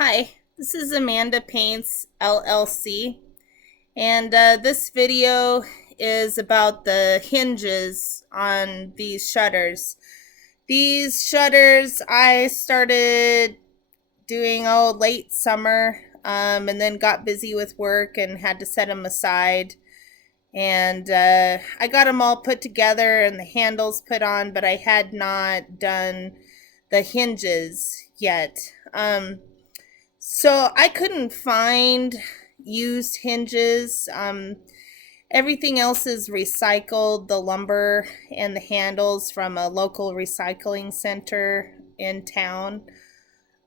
Hi, this is Amanda Paints LLC, and this video is about the hinges on these shutters. These shutters I started doing late summer, and then got busy with work and had to set them aside. And I got them all put together and the handles put on, but I had not done the hinges yet. So I couldn't find used hinges. Everything else is recycled, the lumber and the handles from a local recycling center in town.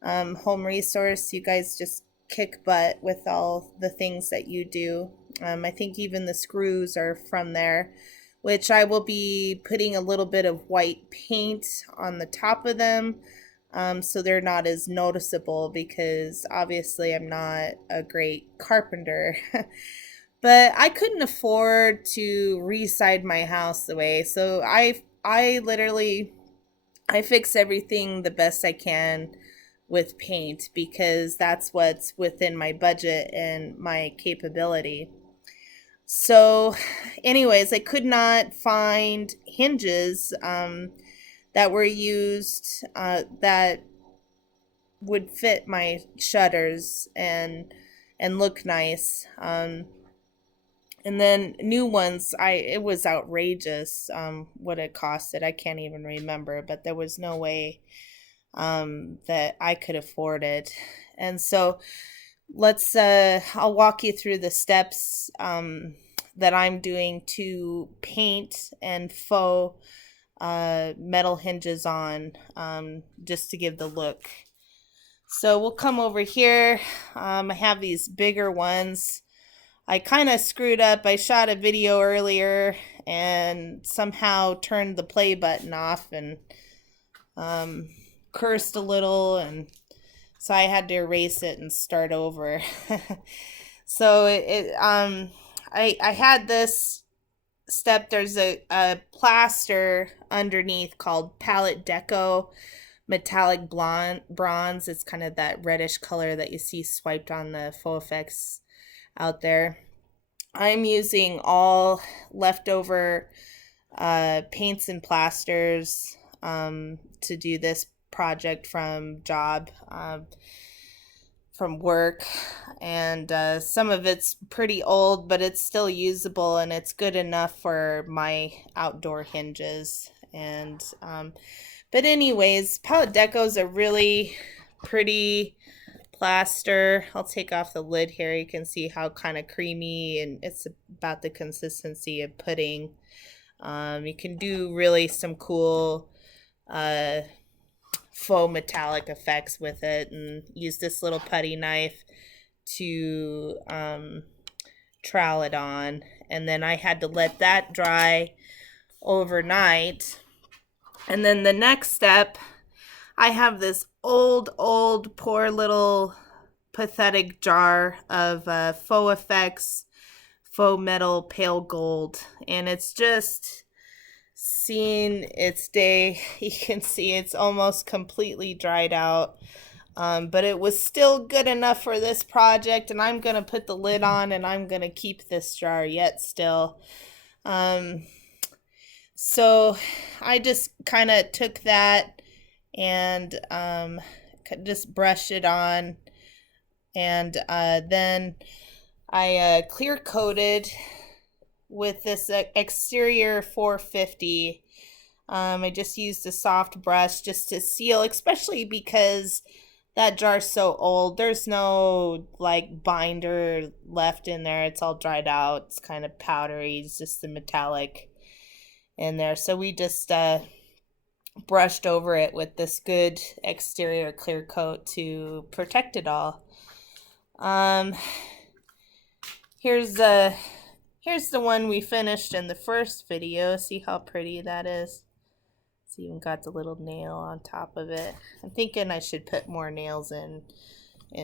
Home Resource, you guys just kick butt with all the things that you do. I think even the screws are from there, which I will be putting a little bit of white paint on the top of them, so they're not as noticeable because obviously I'm not a great carpenter. But I couldn't afford to reside my house the way, so I literally I fix everything the best I can with paint because that's what's within my budget and my capability. So, anyways, I could not find hinges that were used that would fit my shutters and look nice. And then new ones, it was outrageous what it costed. I can't even remember, but there was no way that I could afford it. And so I'll walk you through the steps that I'm doing to paint and faux metal hinges on, just to give the look. So we'll come over here. I have these bigger ones. I kind of screwed up. I shot a video earlier and somehow turned the play button off and cursed a little, and so I had to erase it and start over. So I had this step. There's a plaster underneath called palette deco metallic blonde bronze. It's kind of that reddish color that you see swiped on the faux effects out there. I'm using all leftover paints and plasters to do this project from from work, and some of it's pretty old, but it's still usable and it's good enough for my outdoor hinges. And but anyways, palette deco is a really pretty plaster. I'll take off the lid here. You can see how kind of creamy, and it's about the consistency of pudding. You can do really some cool faux metallic effects with it, and use this little putty knife to trowel it on. And then I had to let that dry overnight. And then the next step, I have this old, poor little pathetic jar of faux effects, faux metal, pale gold, and it's just seen its day. You can see it's almost completely dried out, but it was still good enough for this project, and I'm gonna put the lid on and I'm gonna keep this jar yet still. So I just kind of took that and just brushed it on, and then I clear coated with this exterior 450. I just used a soft brush just to seal, especially because that jar's so old. There's no like binder left in there. It's all dried out. It's kind of powdery. It's just the metallic in there. So we just brushed over it with this good exterior clear coat to protect it all. Here's the one we finished in the first video. See how pretty that is? It's even got the little nail on top of it. I'm thinking I should put more nails in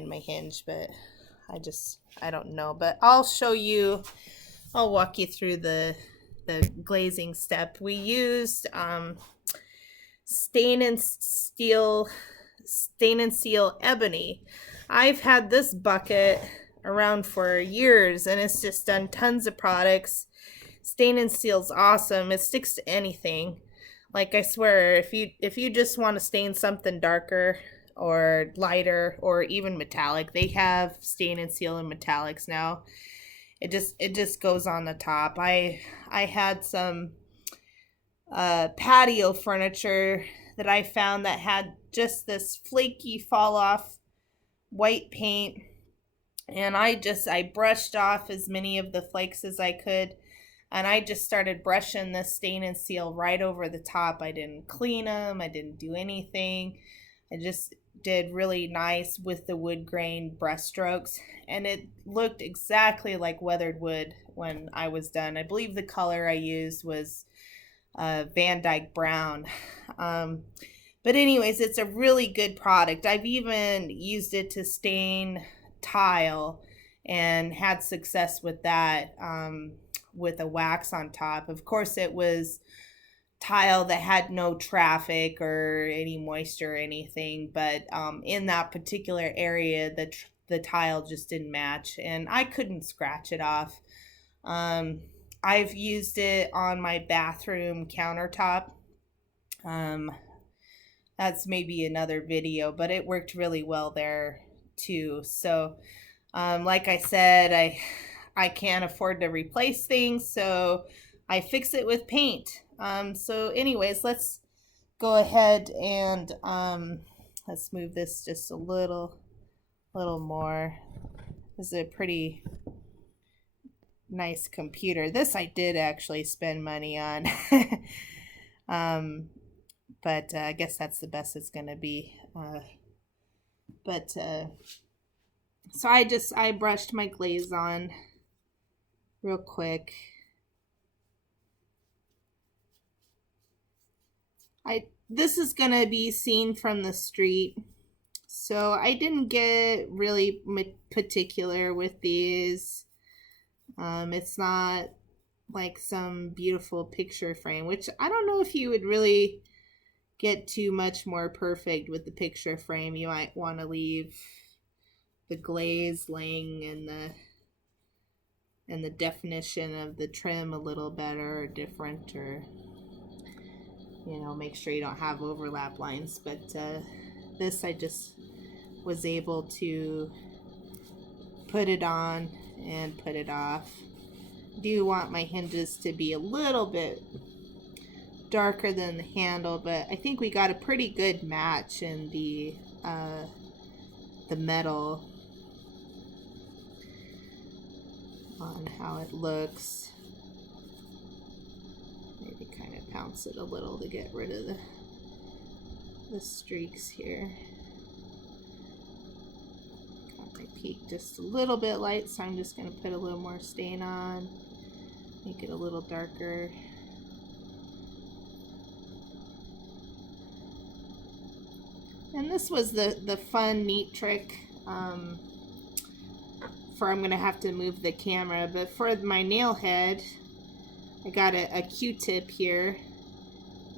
my hinge, but I don't know. But I'll walk you through the glazing step. We used stainless steel Stain and Seal Ebony. I've had this bucket around for years, and it's just done tons of products. Stain and Seal's awesome. It sticks to anything. Like, I swear, if you just want to stain something darker or lighter or even metallic, they have Stain and Seal in metallics now. It just goes on the top. I had some patio furniture that I found that had just this flaky fall off white paint, and I brushed off as many of the flakes as I could, and I just started brushing this Stain and Seal right over the top. I didn't clean them, I didn't do anything. I just did really nice with the wood grain brush strokes, and it looked exactly like weathered wood when I was done. I believe the color I used was Van Dyke Brown. But anyways, it's a really good product. I've even used it to stain tile and had success with that, with a wax on top. Of course, it was tile that had no traffic or any moisture or anything, but in that particular area, the tile just didn't match, and I couldn't scratch it off. I've used it on my bathroom countertop. That's maybe another video, but it worked really well there too. So, like I said, I can't afford to replace things, so I fix it with paint. So anyways, let's go ahead and let's move this just a little more. This is a pretty nice computer. This I did actually spend money on. But I guess that's the best it's gonna be. So I brushed my glaze on real quick. This is gonna be seen from the street, so I didn't get really particular with these. It's not like some beautiful picture frame, which I don't know if you would really get too much more perfect with the picture frame. You might want to leave the glaze laying and the definition of the trim a little better or different, or make sure you don't have overlap lines. But this, I just was able to put it on and put it off. I do want my hinges to be a little bit darker than the handle, but I think we got a pretty good match in the metal on how it looks. Maybe kind of pounce it a little to get rid of the streaks here. Got my peak just a little bit light, so I'm just going to put a little more stain on, make it a little darker. And this was the fun, neat trick for, I'm going to have to move the camera, but for my nail head, I got a Q-tip here,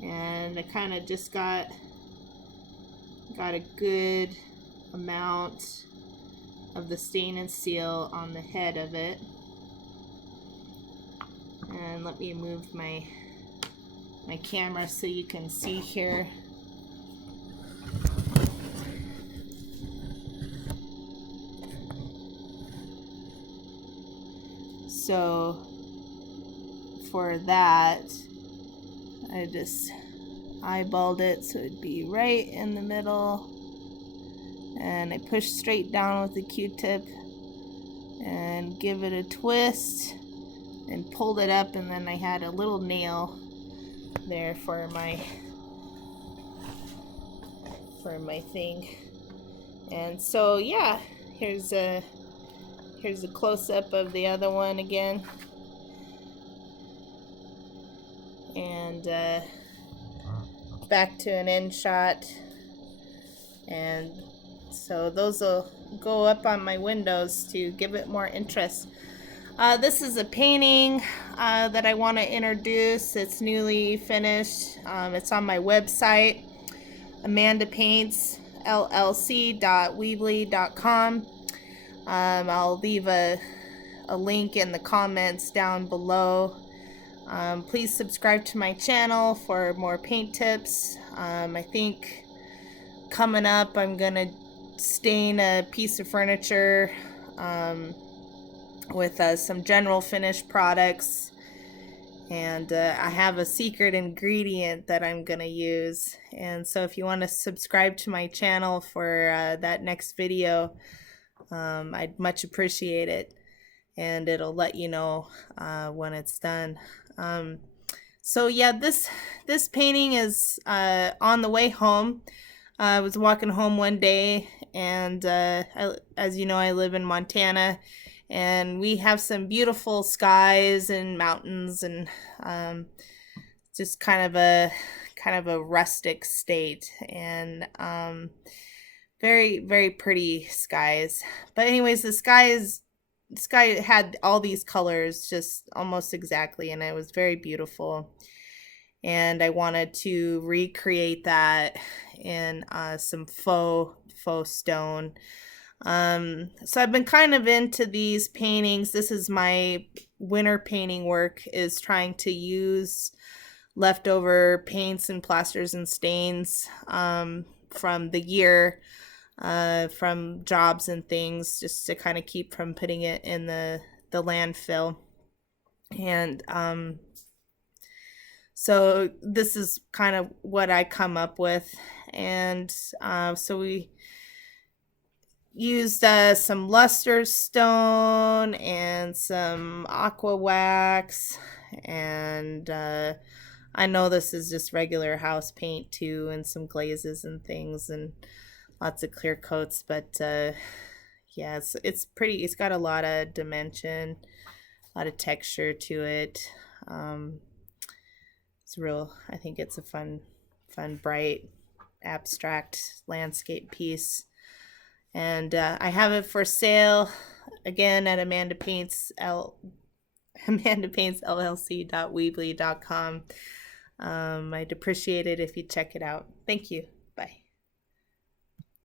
and I kind of just got a good amount of the Stain and Seal on the head of it. And let me move my camera so you can see here. So for that, I just eyeballed it so it'd be right in the middle, and I pushed straight down with the Q-tip and give it a twist and pulled it up, and then I had a little nail there for my thing. And so yeah, here's a close-up of the other one again, and back to an end shot. And so those will go up on my windows to give it more interest. This is a painting that I want to introduce. It's newly finished. It's on my website, Amanda Paints. llc.weebly.com. I'll leave a link in the comments down below. Please subscribe to my channel for more paint tips. I think coming up I'm gonna stain a piece of furniture with some general finish products, and I have a secret ingredient that I'm gonna use. And so if you want to subscribe to my channel for that next video, I'd much appreciate it, and it'll let you know when it's done. So yeah, this painting is on the way home. I was walking home one day, and as you know, I live in Montana, and we have some beautiful skies and mountains, and just kind of a rustic state, and very, very pretty skies. But anyways, the sky had all these colors just almost exactly, and it was very beautiful. And I wanted to recreate that in some faux stone. So I've been kind of into these paintings. This is my winter painting work, is trying to use leftover paints and plasters and stains from the year, from jobs and things, just to kind of keep from putting it in the landfill. And so this is kind of what I come up with. And so we used some luster stone and some aqua wax, and I know this is just regular house paint too, and some glazes and things, and lots of clear coats. But yeah, it's pretty. It's got a lot of dimension, a lot of texture to it. It's real. I think it's a fun, bright, abstract landscape piece. And I have it for sale again at Amanda Paints LLC.weebly.com. I'd appreciate it if you check it out. Thank you.